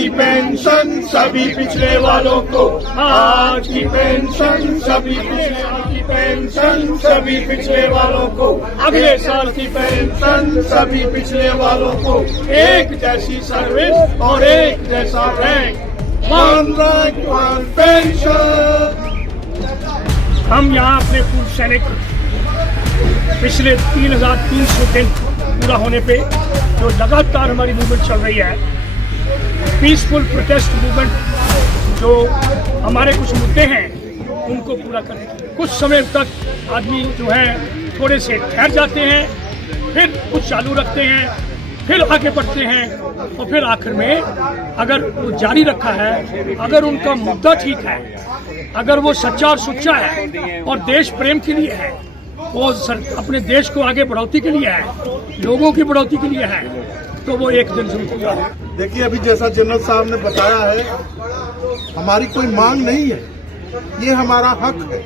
की पेंशन सभी पिछड़े वालों को, आज की पेंशन सभी पेंशन सभी पिछड़े वालों को, अगले साल की पेंशन सभी पिछड़े वालों को, एक जैसी सर्विस और एक जैसा rank, one rank one pension. हम यहाँ अपने पूर्व सैनिक पिछले 3,300 दिन पूरा होने पे जो लगातार हमारी मूवमेंट चल रही है, पीसफुल प्रोटेस्ट मूवमेंट, जो हमारे कुछ मुद्दे हैं उनको पूरा करें। कुछ समय तक आदमी जो है थोड़े से ठहर जाते हैं, फिर कुछ चालू रखते हैं, फिर आगे बढ़ते हैं और फिर आखिर में अगर वो जारी रखा है, अगर उनका मुद्दा ठीक है, अगर वो सच्चा और सुच्चा है और देश प्रेम के लिए है, वो अपने देश को आगे बढ़ोतरी के लिए है, लोगों की बढ़ोतरी के लिए है, तो वो एक दिन जरूर होगा। देखिए, अभी जैसा जनरल साहब ने बताया है, हमारी कोई मांग नहीं है, ये हमारा हक है।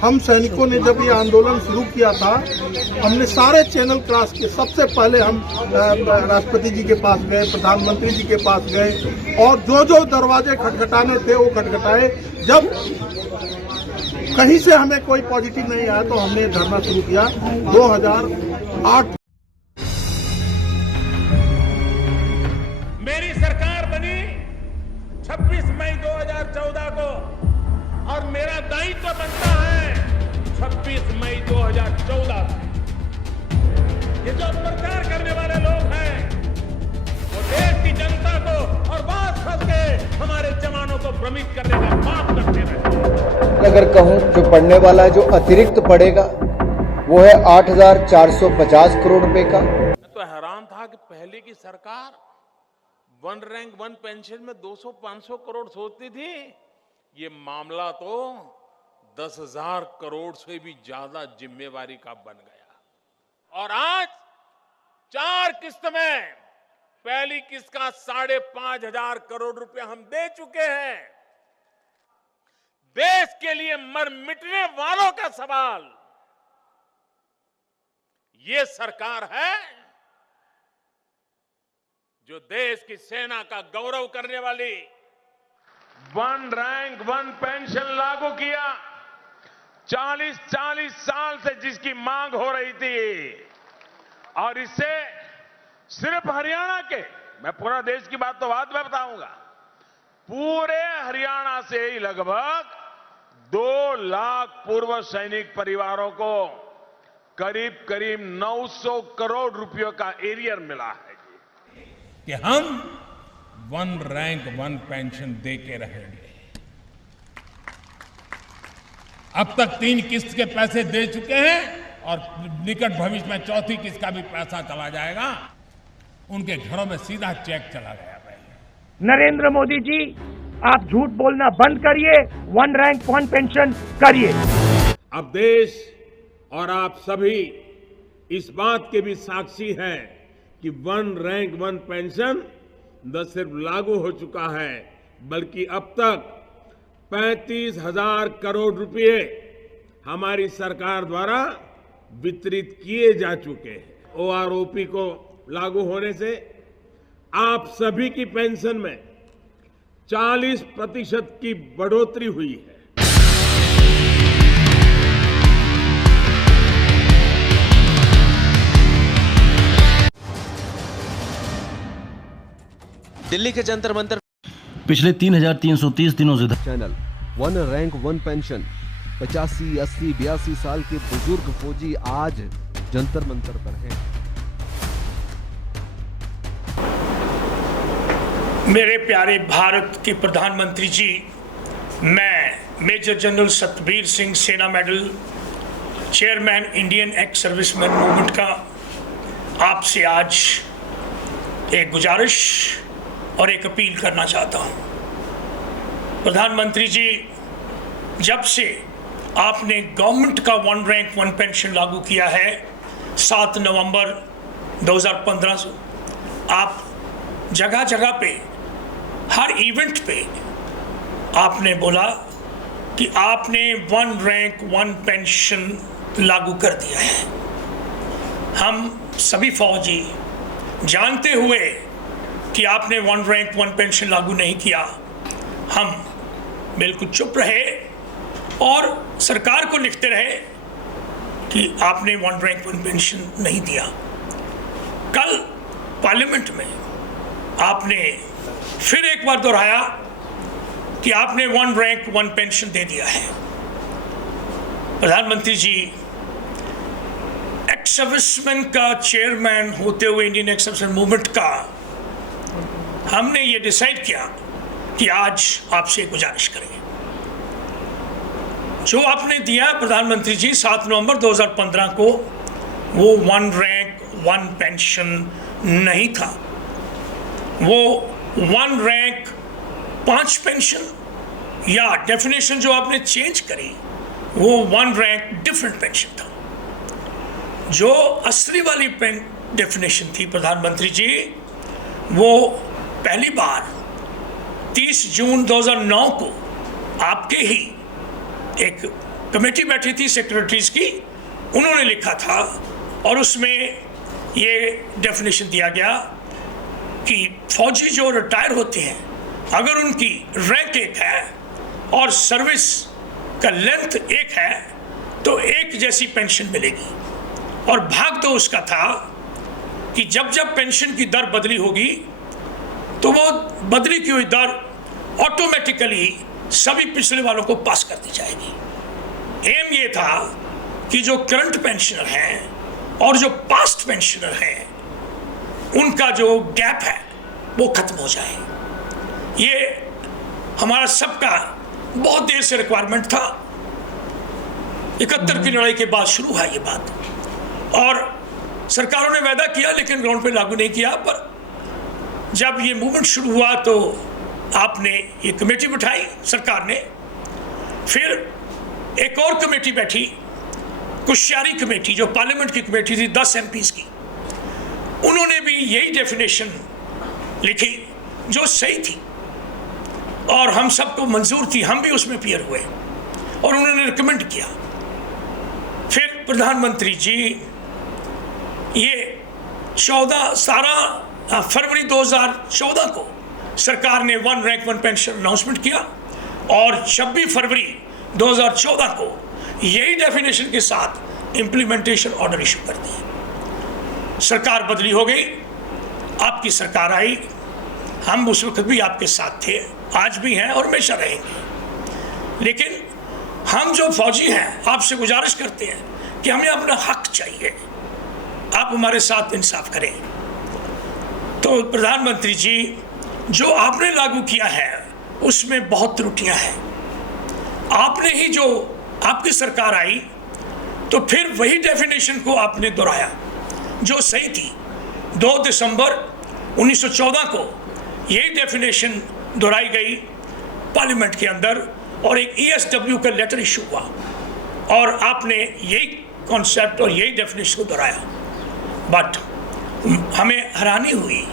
हम सैनिकों ने जब ये आंदोलन शुरू किया था, हमने सारे चैनल क्रॉस किए। सबसे पहले हम राष्ट्रपति जी के पास गए, प्रधानमंत्री जी के पास गए और जो दरवाजे खटखटाने थे वो खटखटाए। जब कहीं से हमें कोई पॉजिटिव नहीं आया तो हमने धरना शुरू किया 2008। मेरी सरकार बनी 26 मई 2014 को और मेरा दायित्व बनता है 26 मई 2014 ये जो प्रचार करने वाले लोग हैं वो देश की जनता को और बात फंस के हमारे जवानों को भ्रमित करने का काम करते रहे। अगर कहूं जो पड़ने वाला है, जो अतिरिक्त पड़ेगा वो है 8,450 करोड़ रुपए का। मैं तो हैरान था कि पहले की सरकार वन रैंक वन पेंशन में 200-500 करोड़ सोचती थी, ये मामला तो 10,000 करोड़ से भी ज्यादा जिम्मेवारी का बन गया। और आज 4 किस्त में पहली किस्त का 5,500 करोड़ रुपए हम दे चुके हैं। देश के लिए मर मिटने वालों का सवाल ये सरकार है जो देश की सेना का गौरव करने वाली वन रैंक वन पेंशन लागू किया। 40 साल से जिसकी मांग हो रही थी और इससे सिर्फ हरियाणा के, मैं पूरा देश की बात तो बाद में बताऊंगा, पूरे हरियाणा से ही लगभग 2 लाख पूर्व सैनिक परिवारों को करीब 900 करोड़ रुपयों का एरियर मिला है कि हम वन रैंक वन पेंशन दे के रहेंगे। अब तक 3 किस्त के पैसे दे चुके हैं और निकट भविष्य में 4थी किस्त का भी पैसा चला जाएगा। उनके घरों में सीधा चेक चला गया। नरेंद्र मोदी जी, आप झूठ बोलना बंद करिए, वन रैंक वन पेंशन करिए। अब देश और आप सभी इस बात के भी साक्षी हैं कि वन रैंक वन पेंशन न सिर्फ लागू हो चुका है बल्कि अब तक 35,000 करोड़ रुपए हमारी सरकार द्वारा वितरित किए जा चुके हैं। ओआरओपी को लागू होने से आप सभी की पेंशन में 40% की बढ़ोतरी हुई है। दिल्ली के जंतर मंतर पिछले 3,330 दिनों से channel one rank one pension 85, 80, 82 साल के बुजुर्ग फौजी आज जंतर मंतर पर हैं। मेरे प्यारे भारत के प्रधानमंत्री जी, मैं मेजर जनरल सतबीर सिंह, सेना medal, chairman Indian ex serviceman movement का आपसे आज एक गुजारिश और एक अपील करना चाहता हूं। प्रधानमंत्री जी, जब से आपने गवर्नमेंट का वन रैंक वन पेंशन लागू किया है 7 नवंबर 2015 से, आप जगह जगह पे, हर इवेंट पे आपने बोला कि आपने वन रैंक वन पेंशन लागू कर दिया है। हम सभी फौजी जानते हुए कि आपने वन रैंक वन पेंशन लागू नहीं किया, हम बिल्कुल चुप रहे और सरकार को लिखते रहे कि आपने वन रैंक वन पेंशन नहीं दिया। कल पार्लियामेंट में आपने फिर एक बार दोहराया कि आपने वन रैंक वन पेंशन दे दिया है। प्रधानमंत्री जी, एक्स सर्विसमैन का चेयरमैन होते हुए इंडियन एक्स सर्विसमैन मूवमेंट का हमने ये डिसाइड किया कि आज आपसे गुजारिश करें। जो आपने दिया प्रधानमंत्री जी 7 नवंबर 2015 को, वो वन रैंक वन पेंशन नहीं था, वो वन रैंक 5 पेंशन या डेफिनेशन जो आपने चेंज करी वो वन रैंक डिफरेंट पेंशन था। जो असली वाली डेफिनेशन थी प्रधानमंत्री जी, वो पहली बार 30 जून 2009 को आपके ही एक कमेटी बैठी थी सेक्रेटरीज की, उन्होंने लिखा था और उसमें ये डेफिनेशन दिया गया कि फौजी जो रिटायर होते हैं अगर उनकी रैंक एक है और सर्विस का लेंथ एक है तो एक जैसी पेंशन मिलेगी। और भाग तो उसका था कि जब जब पेंशन की दर बदली होगी तो वो बदली की हुई दर ऑटोमेटिकली सभी पिछले वालों को पास कर दी जाएगी। एम ये था कि जो करंट पेंशनर हैं और जो पास्ट पेंशनर हैं उनका जो गैप है वो खत्म हो जाए। ये हमारा सबका बहुत देर से रिक्वायरमेंट था। 71 की लड़ाई के बाद शुरू है ये बात, और सरकारों ने वादा किया लेकिन ग्राउंड पे लागू नहीं किया। पर जब ये मूवमेंट शुरू हुआ तो आपने ये कमेटी बिठाई सरकार ने, फिर एक और कमेटी बैठी, कुश्यारी कमेटी, जो पार्लियामेंट की कमेटी थी 10 MPs की, उन्होंने भी यही डेफिनेशन लिखी जो सही थी और हम सबको मंजूर थी, हम भी उसमें पीयर हुए और उन्होंने रिकमेंड किया। फिर प्रधानमंत्री जी ये 17 फरवरी 2014 को सरकार ने one rank one pension announcement किया और 26 फरवरी 2014 को यही डेफिनेशन के साथ इम्प्लीमेंटेशन ऑर्डर इशू कर दिए। सरकार बदली हो गई, आपकी सरकार आई, हम उस वक्त भी आपके साथ थे, आज भी हैं और हमेशा रहेंगे। लेकिन हम जो फौजी हैं आपसे गुजारिश करते हैं कि हमें अपना हक चाहिए, आप हमारे साथ इंसाफ करें। तो प्रधानमंत्री जी, जो आपने लागू किया है उसमें बहुत त्रुटियां हैं। आपने ही जो आपकी सरकार आई तो फिर वही डेफिनेशन को आपने दोहराया जो सही थी। 2 दिसंबर 1914 को यही डेफिनेशन दोहराई गई पार्लियामेंट के अंदर और एक ESW का लेटर इशू हुआ और आपने यही कॉन्सेप्ट और यही डेफिनेशन को दोहराया। बट हमें हैरानी हुई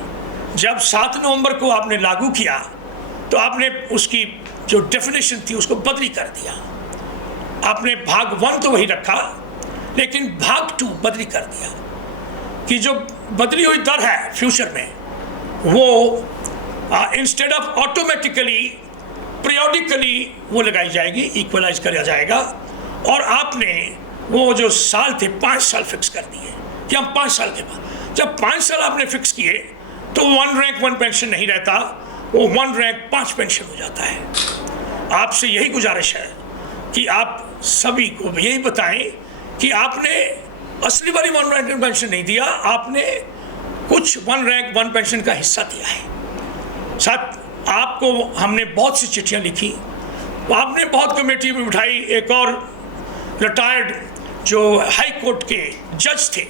जब 7 नवंबर को आपने लागू किया तो आपने उसकी जो डेफिनेशन थी उसको बदली कर दिया। आपने भाग 1 तो वही रखा लेकिन भाग 2 बदली कर दिया कि जो बदली हुई दर है फ्यूचर में वो इंस्टेड ऑफ ऑटोमेटिकली पीरियोडिकली वो लगाई जाएगी, इक्वलाइज किया जाएगा। और आपने वो जो साल थे 5 साल फिक्स कर दिए कि हम 5 साल के बाद, जब 5 साल आपने फिक्स किए तो वन रैंक वन पेंशन नहीं रहता, वो वन रैंक 5 पेंशन हो जाता है। आपसे यही गुजारिश है कि आप सभी को यही बताएं कि आपने असली वाली वन रैंक वन पेंशन नहीं दिया, आपने कुछ वन रैंक वन पेंशन का हिस्सा दिया है। साथ आपको हमने बहुत सी चिट्ठियां लिखी, आपने बहुत कमेटी में बिठाई। एक और रिटायर्ड जो हाई कोर्ट के जज थे,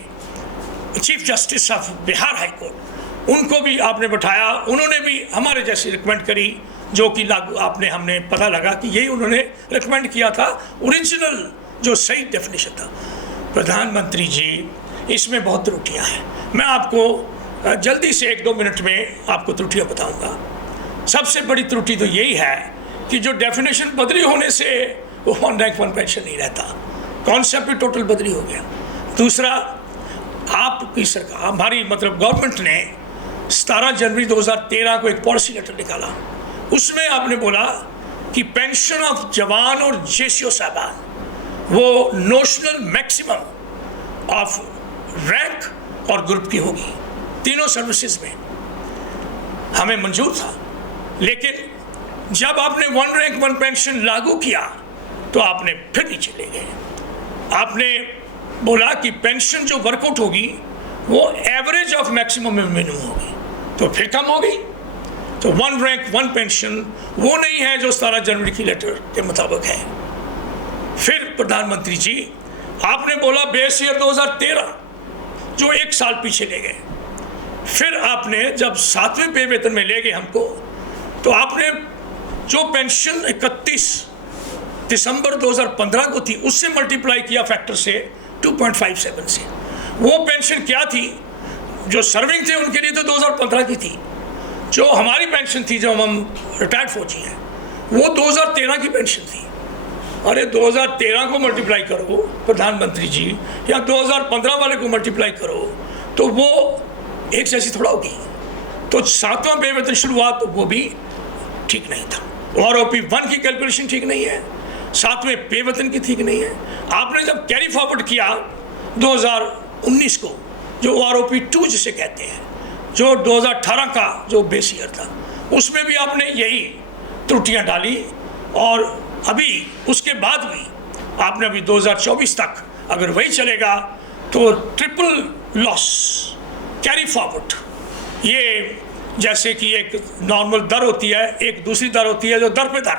chief justice of Bihar high court, उनको भी आपने बिठाया। उन्होंने भी हमारे जैसी रिकमेंड करी जो कि लागू आपने हमने पता लगा कि यही उन्होंने रिकमेंड किया था, ओरिजिनल जो सही डेफिनेशन था। प्रधानमंत्री जी, इसमें बहुत त्रुटियां हैं। मैं आपको जल्दी से 1-2 मिनट में आपको त्रुटियां बताऊंगा। सबसे बड़ी त्रुटि तो यही है कि जो डेफिनेशन बदली होने से वो वन रैंक वन पेंशन नहीं रहता, कॉन्सेप्ट भी टोटल बदली हो गया। दूसरा, आपकी सरकार, हमारी मतलब गवर्नमेंट ने 17 जनवरी 2013 को एक पॉलिसी लेटर निकाला, उसमें आपने बोला कि पेंशन ऑफ जवान और जेसीओ साहबान वो नोशनल मैक्सिमम ऑफ रैंक और ग्रुप की होगी, तीनों सर्विसेज में। हमें मंजूर था, लेकिन जब आपने वन रैंक वन पेंशन लागू किया तो आपने फिर नीचे ले गए। आपने बोला कि पेंशन जो वर्कआउट होगी वो एवरेज ऑफ मैक्सिमम में मिनिमम होगी, तो फिर कम हो गई। तो वन रैंक वन पेंशन वो नहीं है जो 17 जनवरी की लेटर के मुताबिक है। फिर प्रधानमंत्री जी आपने बोला बेस ईयर 2013, जो 1 साल पीछे ले गए। फिर आपने जब 7वें पे वेतन में ले गए हमको, तो आपने जो पेंशन 31 दिसंबर 2015 को थी उससे मल्टीप्लाई किया फैक्टर से 2.57 से। वो पेंशन क्या थी? जो सर्विंग थे उनके लिए तो 2015 की थी, जो हमारी पेंशन थी जब हम रिटायर्ड फौजी हैं वो 2013 की पेंशन थी। अरे 2013 को मल्टीप्लाई करो प्रधानमंत्री जी, या 2015 वाले को मल्टीप्लाई करो, तो वो एक जैसी थोड़ा होगी। तो 7वां पे वेतन शुरू हुआ तो वो भी ठीक नहीं था। OROP 1 की कैलकुलेशन ठीक नहीं है, 7वें पे वेतन की ठीक नहीं है। आपने जब कैरी फॉरवर्ड किया 2019 को, जो OROP 2 जिसे कहते हैं, जो 2018 का जो बेस ईयर था, उसमें भी आपने यही त्रुटियां डाली। और अभी उसके बाद भी आपने अभी 2024 तक अगर वही चलेगा तो ट्रिपल लॉस कैरी फॉरवर्ड, ये जैसे कि एक नॉर्मल दर होती है, एक दूसरी दर होती है जो दर पे दर,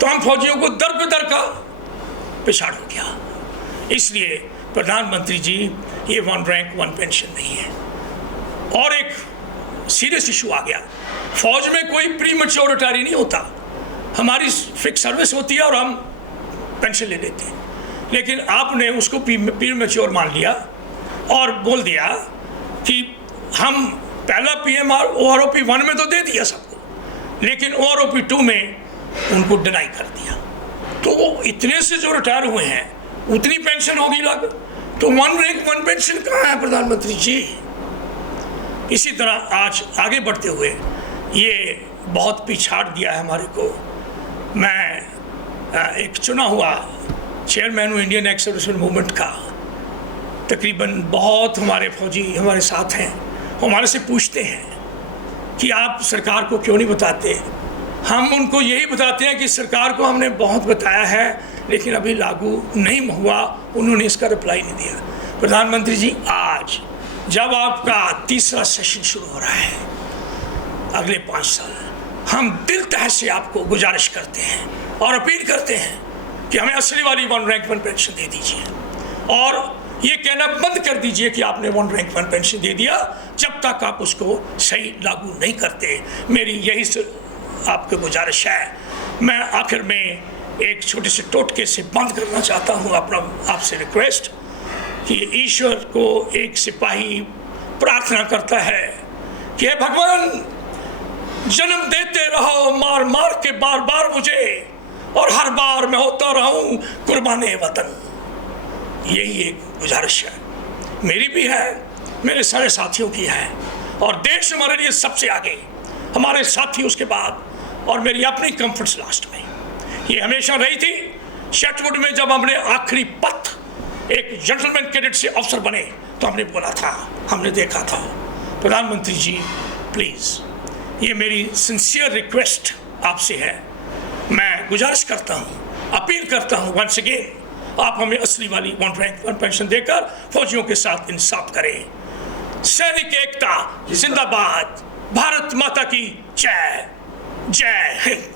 तो हम फौजियों को दर पे दर का पिछाड़ हो गया। इसलिए प्रधानमंत्री जी ये वन रैंक वन पेंशन नहीं है। और एक सीरियस इशू आ गया, फौज में कोई प्री मैच्योर रिटायरी नहीं होता, हमारी फिक्स सर्विस होती है और हम पेंशन ले लेते हैं। लेकिन आपने उसको प्री मैच्योर मान लिया और बोल दिया कि हम पहला PMR OROP 1 में तो दे दिया सबको, लेकिन OROP 2 में उनको डिनाई कर दिया। तो वो इतने से जो रिटायर हुए हैं उतनी पेंशन होगी लग, तो वन रैंक वन पेंशन कहाँ है प्रधानमंत्री जी? इसी तरह आज आगे बढ़ते हुए ये बहुत पिछाड़ दिया है हमारे को। मैं एक चुना हुआ चेयरमैन हूँ इंडियन एक्स सर्विसमैन मूवमेंट का। तकरीबन बहुत हमारे फौजी हमारे साथ हैं, हमारे से पूछते हैं कि आप सरकार को क्यों नहीं बताते। हम उनको यही बताते हैं कि सरकार को हमने बहुत बताया है लेकिन अभी लागू नहीं हुआ, उन्होंने इसका रिप्लाई नहीं दिया। प्रधानमंत्री जी आज जब आपका 3रा सेशन शुरू हो रहा है अगले 5 साल, हम दिल तह से आपको गुजारिश करते हैं और अपील करते हैं कि हमें असली वाली वन रैंक वन पेंशन दे दीजिए। और ये कहना बंद कर दीजिए कि आपने वन रैंक वन पेंशन दे दिया, जब तक आप उसको सही लागू नहीं करते। मेरी यही आपको गुजारिश है। मैं आखिर में एक छोटे से टोटके से बंद करना चाहता हूँ अपना आपसे रिक्वेस्ट कि ईश्वर को एक सिपाही प्रार्थना करता है कि हे भगवान, जन्म देते रहो मार मार के बार बार मुझे, और हर बार मैं होता रहूं कुर्बाने वतन। यही एक गुजारिश है, मेरी भी है, मेरे सारे साथियों की है। और देश हमारे लिए सबसे आगे, हमारे साथी उसके बाद, और मेरी अपनी कंफर्ट्स लास्ट में। ये हमेशा रही थी शेटवुड में। जब हमने आखिरी पथ एक जेंटलमैन कैडेट से अफसर बने तो हमने बोला था, हमने देखा था। प्रधानमंत्री जी प्लीज़, ये मेरी सिंसियर रिक्वेस्ट आपसे है। मैं गुजारिश करता हूँ, अपील करता हूँ वंस अगेन, आप हमें असली वाली वन रैंक वन पेंशन देकर फौजियों के साथ इंसाफ करें। सैनिक एकता जिंदाबाद, भारत माता की जय, जय हिंद।